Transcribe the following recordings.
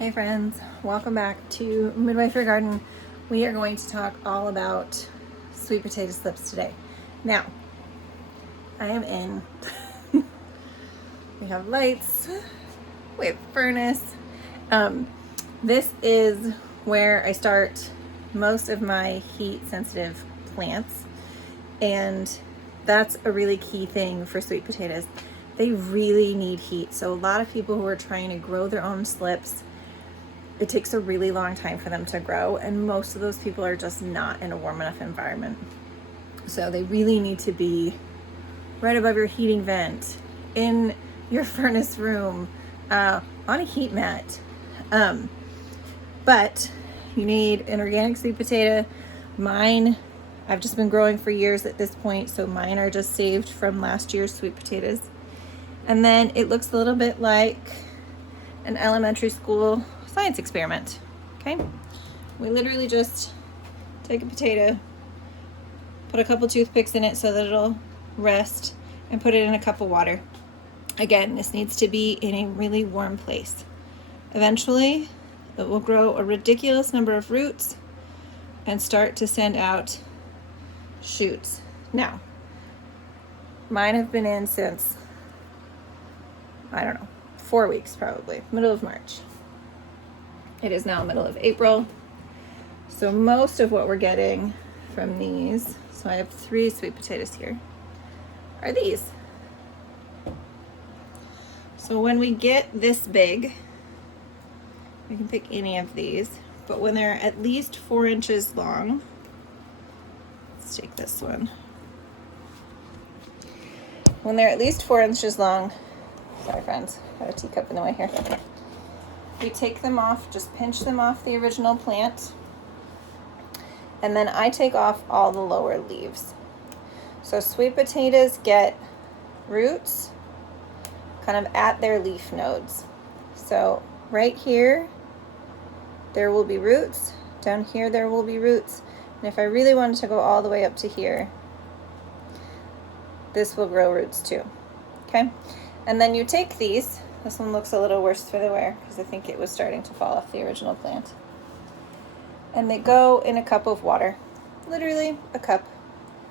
Hey friends, welcome back to Midwifery Garden. We are going to talk all about sweet potato slips today. Now, I am in. We have lights, we have furnace. This is where I start most of my heat sensitive plants, and that's a really key thing for sweet potatoes. They really need heat. So a lot of people who are trying to grow their own slips, it takes a really long time for them to grow, and most of those people are just not in a warm enough environment. So they really need to be right above your heating vent, in your furnace room, on a heat mat. But you need an organic sweet potato. Mine, I've just been growing for years at this point, so mine are just saved from last year's sweet potatoes. And then it looks a little bit like an elementary school science experiment. Okay, we literally just take a potato, put a couple toothpicks in it so that it'll rest, and put it in a cup of water. Again, this needs to be in a really warm place. Eventually it will grow a ridiculous number of roots and start to send out shoots. Now, mine have been in since, I don't know, 4 weeks probably, middle of March. It is now middle of April. So most of what we're getting from these, so I have 3 sweet potatoes here, are these. So when we get this big, we can pick any of these, but when they're at least 4 inches long, let's take this one. When they're at least 4 inches long, sorry friends, got a teacup in the way here. We take them off, just pinch them off the original plant, and then I take off all the lower leaves. So sweet potatoes get roots kind of at their leaf nodes. So right here, there will be roots. Down here, there will be roots. And if I really wanted to go all the way up to here, this will grow roots too. Okay? And then you take these. This one looks a little worse for the wear because I think it was starting to fall off the original plant. And they go in a cup of water. Literally a cup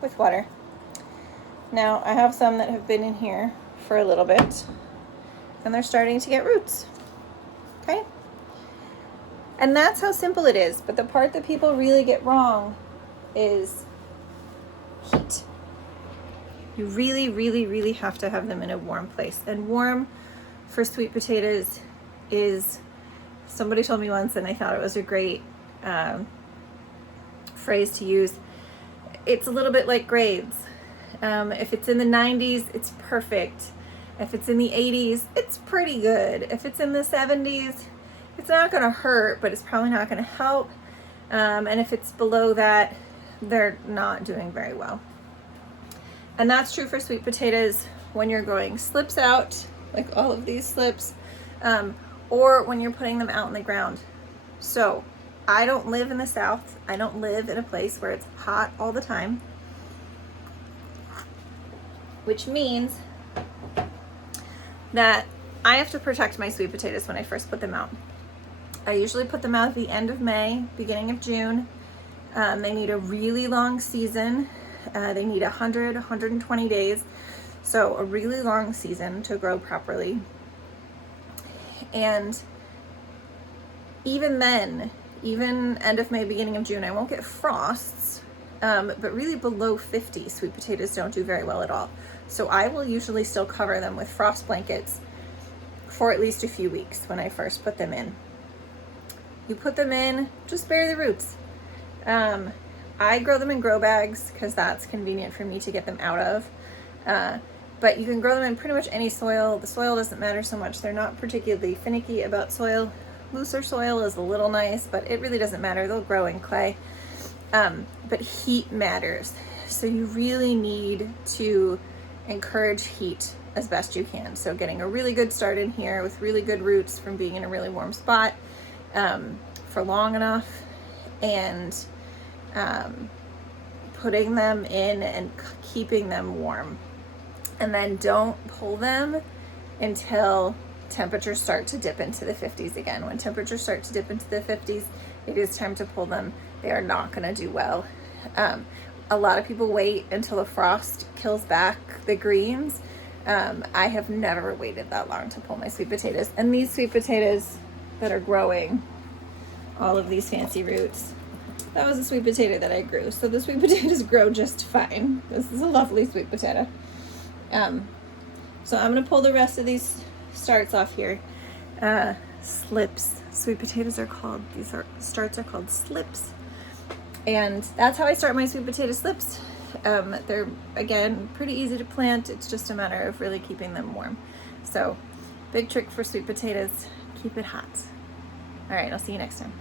with water. Now, I have some that have been in here for a little bit, and they're starting to get roots. Okay? And that's how simple it is. But the part that people really get wrong is heat. You really, really, really have to have them in a warm place. And warm for sweet potatoes is, somebody told me once, and I thought it was a great phrase to use, it's a little bit like grades. If it's in the 90s, it's perfect. If it's in the 80s, it's pretty good. If it's in the 70s, it's not going to hurt, but it's probably not going to help. And if it's below that, they're not doing very well. And that's true for sweet potatoes when you're growing slips out, like all of these slips, or when you're putting them out in the ground. So I don't live in the South. I don't live in a place where it's hot all the time, which means that I have to protect my sweet potatoes when I first put them out. I usually put them out at the end of May, beginning of June. They need a really long season. They need 100, 120 days. So a really long season to grow properly. And even then, even end of May, beginning of June, I won't get frosts, but really below 50, sweet potatoes don't do very well at all. So I will usually still cover them with frost blankets for at least a few weeks when I first put them in. You put them in, just bury the roots. I grow them in grow bags because that's convenient for me to get them out of. But you can grow them in pretty much any soil. The soil doesn't matter so much. They're not particularly finicky about soil. Looser soil is a little nice, but it really doesn't matter. They'll grow in clay. But heat matters. So you really need to encourage heat as best you can. So getting a really good start in here with really good roots from being in a really warm spot for long enough, and putting them in and keeping them warm. And then don't pull them until temperatures start to dip into the 50s again. When temperatures start to dip into the 50s, it is time to pull them. They are not going to do well. A lot of people wait until the frost kills back the greens. I have never waited that long to pull my sweet potatoes. And these sweet potatoes that are growing, all of these fancy roots, that was a sweet potato that I grew. So the sweet potatoes grow just fine. This is a lovely sweet potato. So I'm going to pull the rest of these starts off here. Slips. Sweet potatoes are called, starts are called slips. And that's how I start my sweet potato slips. They're, again, pretty easy to plant. It's just a matter of really keeping them warm. So, big trick for sweet potatoes, keep it hot. All right, I'll see you next time.